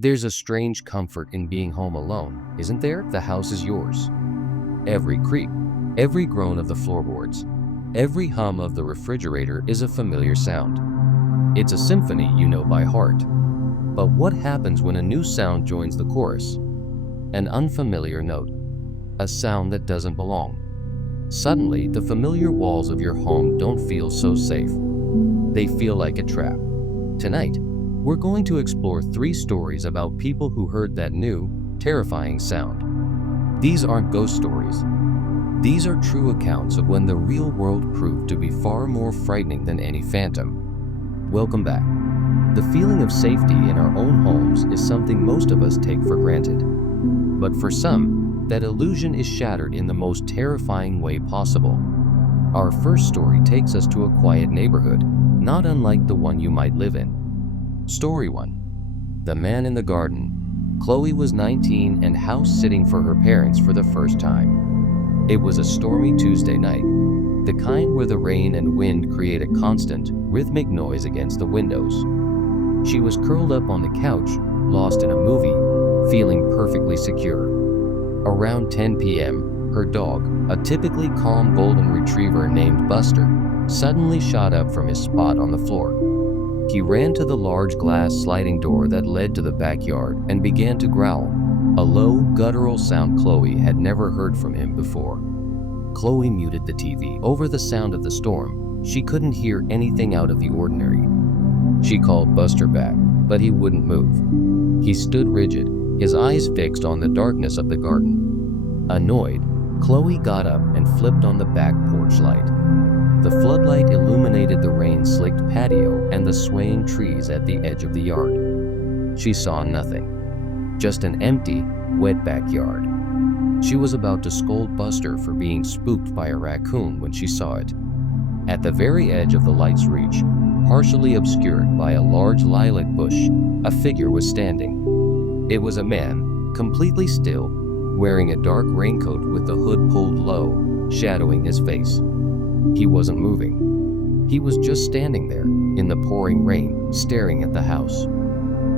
There's a strange comfort in being home alone, isn't there? The house is yours. Every creak, every groan of the floorboards, every hum of the refrigerator is a familiar sound. It's a symphony you know by heart. But what happens when a new sound joins the chorus? An unfamiliar note, a sound that doesn't belong. Suddenly, the familiar walls of your home don't feel so safe. They feel like a trap. Tonight, we're going to explore 3 stories about people who heard that new, terrifying sound. These aren't ghost stories. These are true accounts of when the real world proved to be far more frightening than any phantom. Welcome back. The feeling of safety in our own homes is something most of us take for granted. But for some, that illusion is shattered in the most terrifying way possible. Our first story takes us to a quiet neighborhood, not unlike the one you might live in. Story 1. The Man in the Garden. Chloe was 19 and house-sitting for her parents for the first time. It was a stormy Tuesday night, the kind where the rain and wind create a constant, rhythmic noise against the windows. She was curled up on the couch, lost in a movie, feeling perfectly secure. Around 10 p.m., her dog, a typically calm golden retriever named Buster, suddenly shot up from his spot on the floor. He ran to the large glass sliding door that led to the backyard and began to growl, a low, guttural sound Chloe had never heard from him before. Chloe muted the TV. Over the sound of the storm, she couldn't hear anything out of the ordinary. She called Buster back, but he wouldn't move. He stood rigid, his eyes fixed on the darkness of the garden. Annoyed, Chloe got up and flipped on the back porch light. The floodlight illuminated the rain-slicked patio and the swaying trees at the edge of the yard. She saw nothing, just an empty, wet backyard. She was about to scold Buster for being spooked by a raccoon when she saw it. At the very edge of the light's reach, partially obscured by a large lilac bush, a figure was standing. It was a man, completely still, wearing a dark raincoat with the hood pulled low, shadowing his face. He wasn't moving. He was just standing there, in the pouring rain, staring at the house.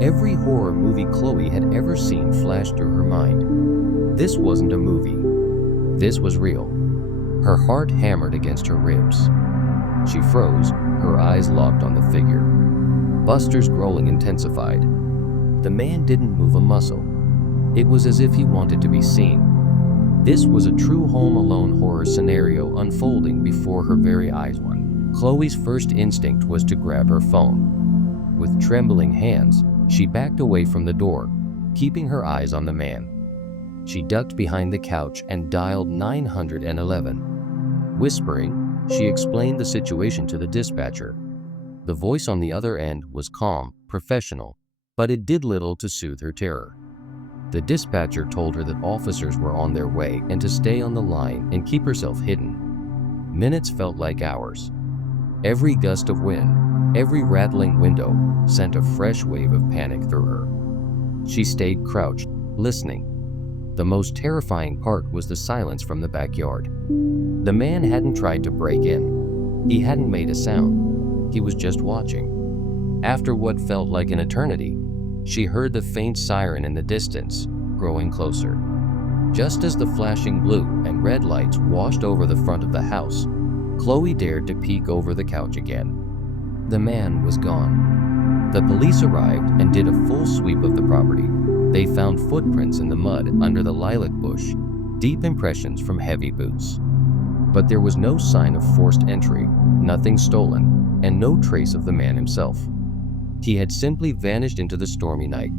Every horror movie Chloe had ever seen flashed through her mind. This wasn't a movie. This was real. Her heart hammered against her ribs. She froze, her eyes locked on the figure. Buster's growling intensified. The man didn't move a muscle. It was as if he wanted to be seen. This was a true Home Alone horror scenario unfolding before her very eyes. Chloe's first instinct was to grab her phone. With trembling hands, she backed away from the door, keeping her eyes on the man. She ducked behind the couch and dialed 911. Whispering, she explained the situation to the dispatcher. The voice on the other end was calm, professional, but it did little to soothe her terror. The dispatcher told her that officers were on their way and to stay on the line and keep herself hidden. Minutes felt like hours. Every gust of wind, every rattling window sent a fresh wave of panic through her. She stayed crouched, listening. The most terrifying part was the silence from the backyard. The man hadn't tried to break in. He hadn't made a sound. He was just watching. After what felt like an eternity, she heard the faint siren in the distance, growing closer. Just as the flashing blue and red lights washed over the front of the house, Chloe dared to peek over the couch again. The man was gone. The police arrived and did a full sweep of the property. They found footprints in the mud under the lilac bush, deep impressions from heavy boots. But there was no sign of forced entry, nothing stolen, and no trace of the man himself. He had simply vanished into the stormy night.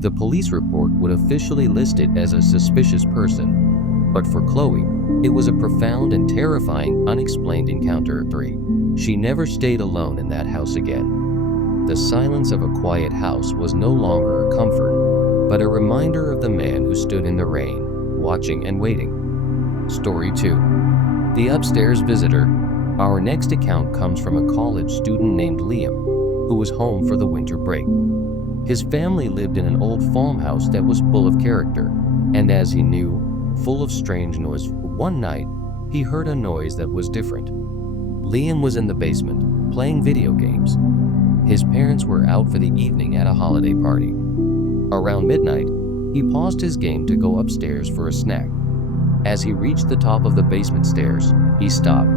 The police report would officially list it as a suspicious person, but for Chloe, it was a profound and terrifying unexplained encounter. 3. She never stayed alone in that house again. The silence of a quiet house was no longer a comfort, but a reminder of the man who stood in the rain, watching and waiting. Story 2. The Upstairs Visitor. Our next account comes from a college student named Liam, who was home for the winter break. His family lived in an old farmhouse that was full of character, and as he knew, full of strange noise. One night, he heard a noise that was different. Liam was in the basement, playing video games. His parents were out for the evening at a holiday party. Around midnight, he paused his game to go upstairs for a snack. As he reached the top of the basement stairs, he stopped.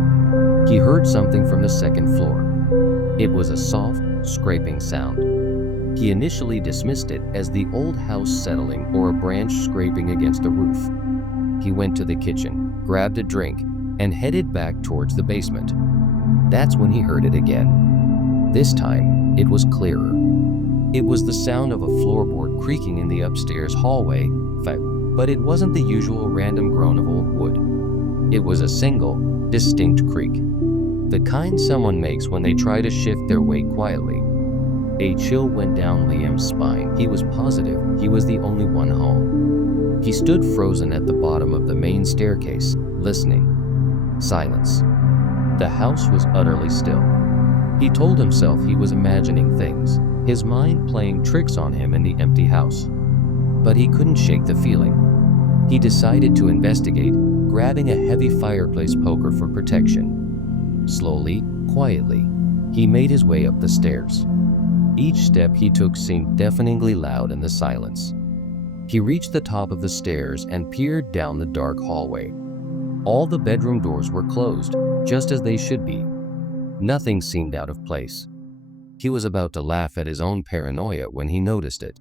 He heard something from the second floor. It was a soft, scraping sound. He initially dismissed it as the old house settling or a branch scraping against the roof. He went to the kitchen, grabbed a drink, and headed back towards the basement. That's when he heard it again. This time, it was clearer. It was the sound of a floorboard creaking in the upstairs hallway, but it wasn't the usual random groan of old wood. It was a single, distinct creak, the kind someone makes when they try to shift their weight quietly. A chill went down Liam's spine. He was positive he was the only one home. He stood frozen at the bottom of the main staircase, listening. Silence. The house was utterly still. He told himself he was imagining things, his mind playing tricks on him in the empty house. But he couldn't shake the feeling. He decided to investigate, grabbing a heavy fireplace poker for protection. Slowly, quietly, he made his way up the stairs. Each step he took seemed deafeningly loud in the silence. He reached the top of the stairs and peered down the dark hallway. All the bedroom doors were closed, just as they should be. Nothing seemed out of place. He was about to laugh at his own paranoia when he noticed it.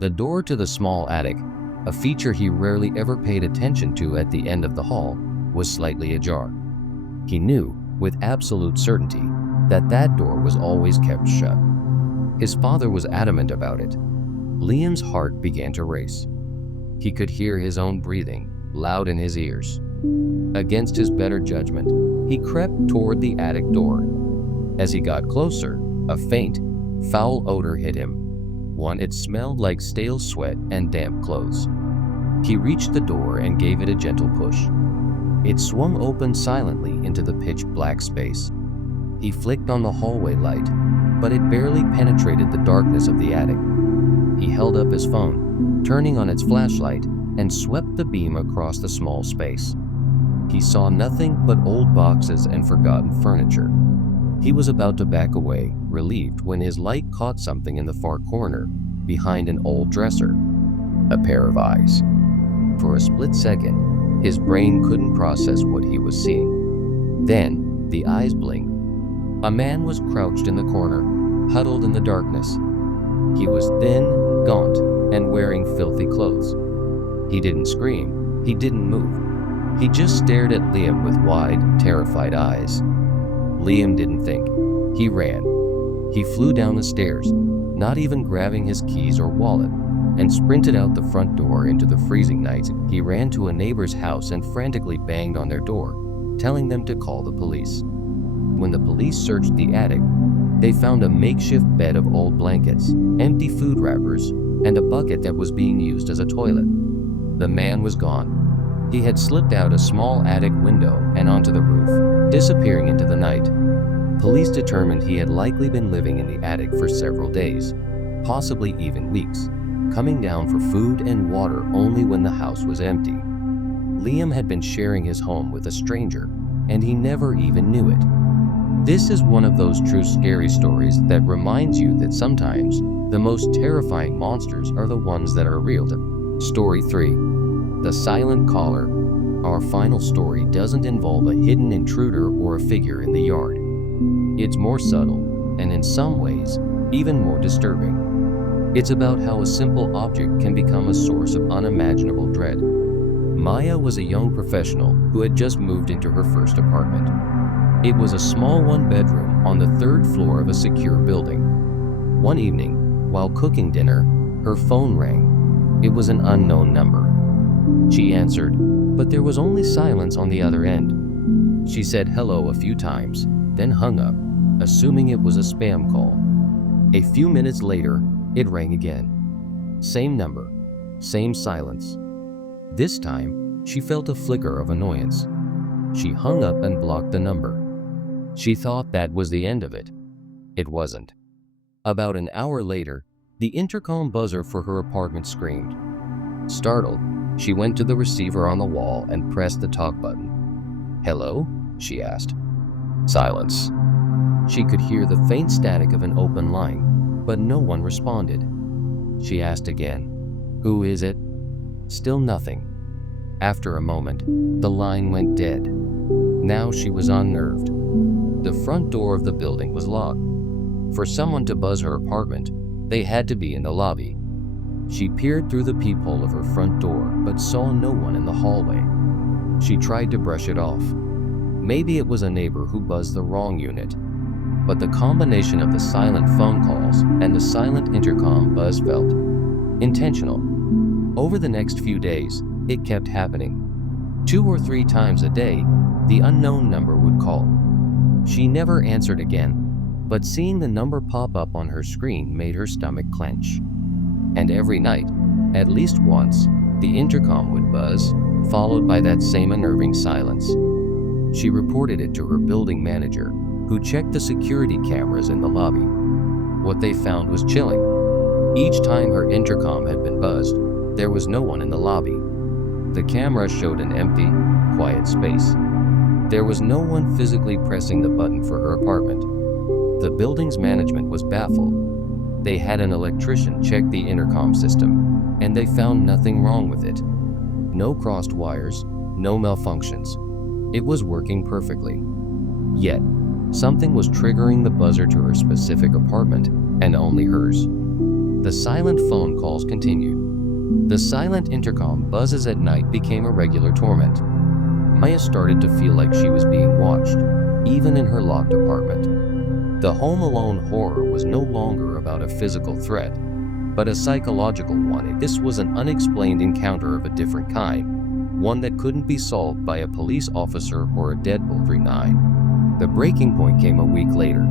The door to the small attic, a feature he rarely ever paid attention to at the end of the hall, was slightly ajar. He knew, with absolute certainty, that that door was always kept shut. His father was adamant about it. Liam's heart began to race. He could hear his own breathing, loud in his ears. Against his better judgment, he crept toward the attic door. As he got closer, a faint, foul odor hit him. One, it smelled like stale sweat and damp clothes. He reached the door and gave it a gentle push. It swung open silently into the pitch-black space. He flicked on the hallway light, but it barely penetrated the darkness of the attic. He held up his phone, turning on its flashlight, and swept the beam across the small space. He saw nothing but old boxes and forgotten furniture. He was about to back away, relieved, when his light caught something in the far corner, behind an old dresser. A pair of eyes. For a split second, his brain couldn't process what he was seeing. Then, the eyes blinked. A man was crouched in the corner, huddled in the darkness. He was thin, gaunt, and wearing filthy clothes. He didn't scream. He didn't move. He just stared at Liam with wide, terrified eyes. Liam didn't think. He ran. He flew down the stairs, not even grabbing his keys or wallet, and sprinted out the front door into the freezing night. He ran to a neighbor's house and frantically banged on their door, telling them to call the police. When the police searched the attic, they found a makeshift bed of old blankets, empty food wrappers, and a bucket that was being used as a toilet. The man was gone. He had slipped out a small attic window and onto the roof, disappearing into the night. Police determined he had likely been living in the attic for several days, possibly even weeks, coming down for food and water only when the house was empty. Liam had been sharing his home with a stranger, and he never even knew it. This is one of those true scary stories that reminds you that sometimes the most terrifying monsters are the ones that are real. Story 3. The Silent Caller. Our final story doesn't involve a hidden intruder or a figure in the yard. It's more subtle, and in some ways, even more disturbing. It's about how a simple object can become a source of unimaginable dread. Maya was a young professional who had just moved into her first apartment. It was a small one-bedroom on the third floor of a secure building. One evening, while cooking dinner, her phone rang. It was an unknown number. She answered, but there was only silence on the other end. She said hello a few times, then hung up, assuming it was a spam call. A few minutes later, it rang again. Same number, same silence. This time, she felt a flicker of annoyance. She hung up and blocked the number. She thought that was the end of it. It wasn't. About an hour later, the intercom buzzer for her apartment screamed. Startled, she went to the receiver on the wall and pressed the talk button. Hello? She asked. Silence. She could hear the faint static of an open line, but no one responded. She asked again. "Who is it?" Still nothing. After a moment, the line went dead. Now she was unnerved. The front door of the building was locked. For someone to buzz her apartment, they had to be in the lobby. She peered through the peephole of her front door but saw no one in the hallway. She tried to brush it off. Maybe it was a neighbor who buzzed the wrong unit. But the combination of the silent phone calls and the silent intercom buzz felt intentional. Over the next few days, it kept happening. 2 or 3 times a day, the unknown number would call. She never answered again, but seeing the number pop up on her screen made her stomach clench. And every night, at least once, the intercom would buzz, followed by that same unnerving silence. She reported it to her building manager, who checked the security cameras in the lobby. What they found was chilling. Each time her intercom had been buzzed, there was no one in the lobby. The camera showed an empty, quiet space. There was no one physically pressing the button for her apartment. The building's management was baffled. They had an electrician check the intercom system, and they found nothing wrong with it. No crossed wires, no malfunctions. It was working perfectly. Yet, something was triggering the buzzer to her specific apartment, and only hers. The silent phone calls continued. The silent intercom buzzes at night became a regular torment. Maya started to feel like she was being watched, even in her locked apartment. The home alone horror was no longer about a physical threat, but a psychological one. This was an unexplained encounter of a different kind, one that couldn't be solved by a police officer or a deadbolt 9. The breaking point came a week later.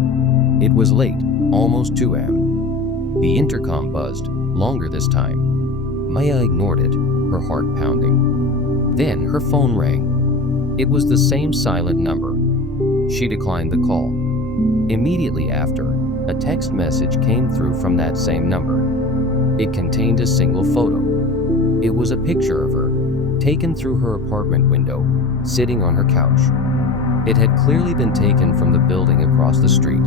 It was late, almost 2 a.m. The intercom buzzed, longer this time. Maya ignored it, her heart pounding. Then her phone rang. It was the same silent number. She declined the call. Immediately after, a text message came through from that same number. It contained a single photo. It was a picture of her, taken through her apartment window, sitting on her couch. It had clearly been taken from the building across the street,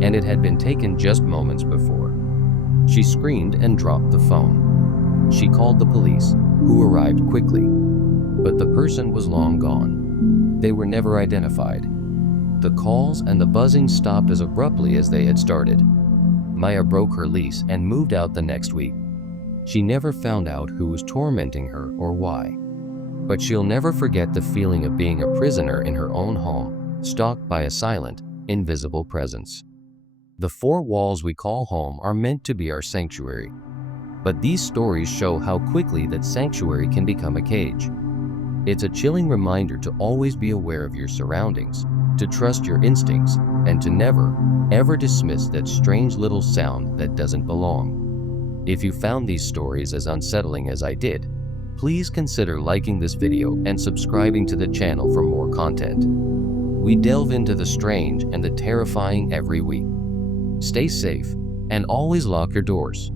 and it had been taken just moments before. She screamed and dropped the phone. She called the police, who arrived quickly, but the person was long gone. They were never identified. The calls and the buzzing stopped as abruptly as they had started. Maya broke her lease and moved out the next week. She never found out who was tormenting her or why. But she'll never forget the feeling of being a prisoner in her own home, stalked by a silent, invisible presence. The 4 walls we call home are meant to be our sanctuary. But these stories show how quickly that sanctuary can become a cage. It's a chilling reminder to always be aware of your surroundings, to trust your instincts, and to never, ever dismiss that strange little sound that doesn't belong. If you found these stories as unsettling as I did, please consider liking this video and subscribing to the channel for more content. We delve into the strange and the terrifying every week. Stay safe and always lock your doors.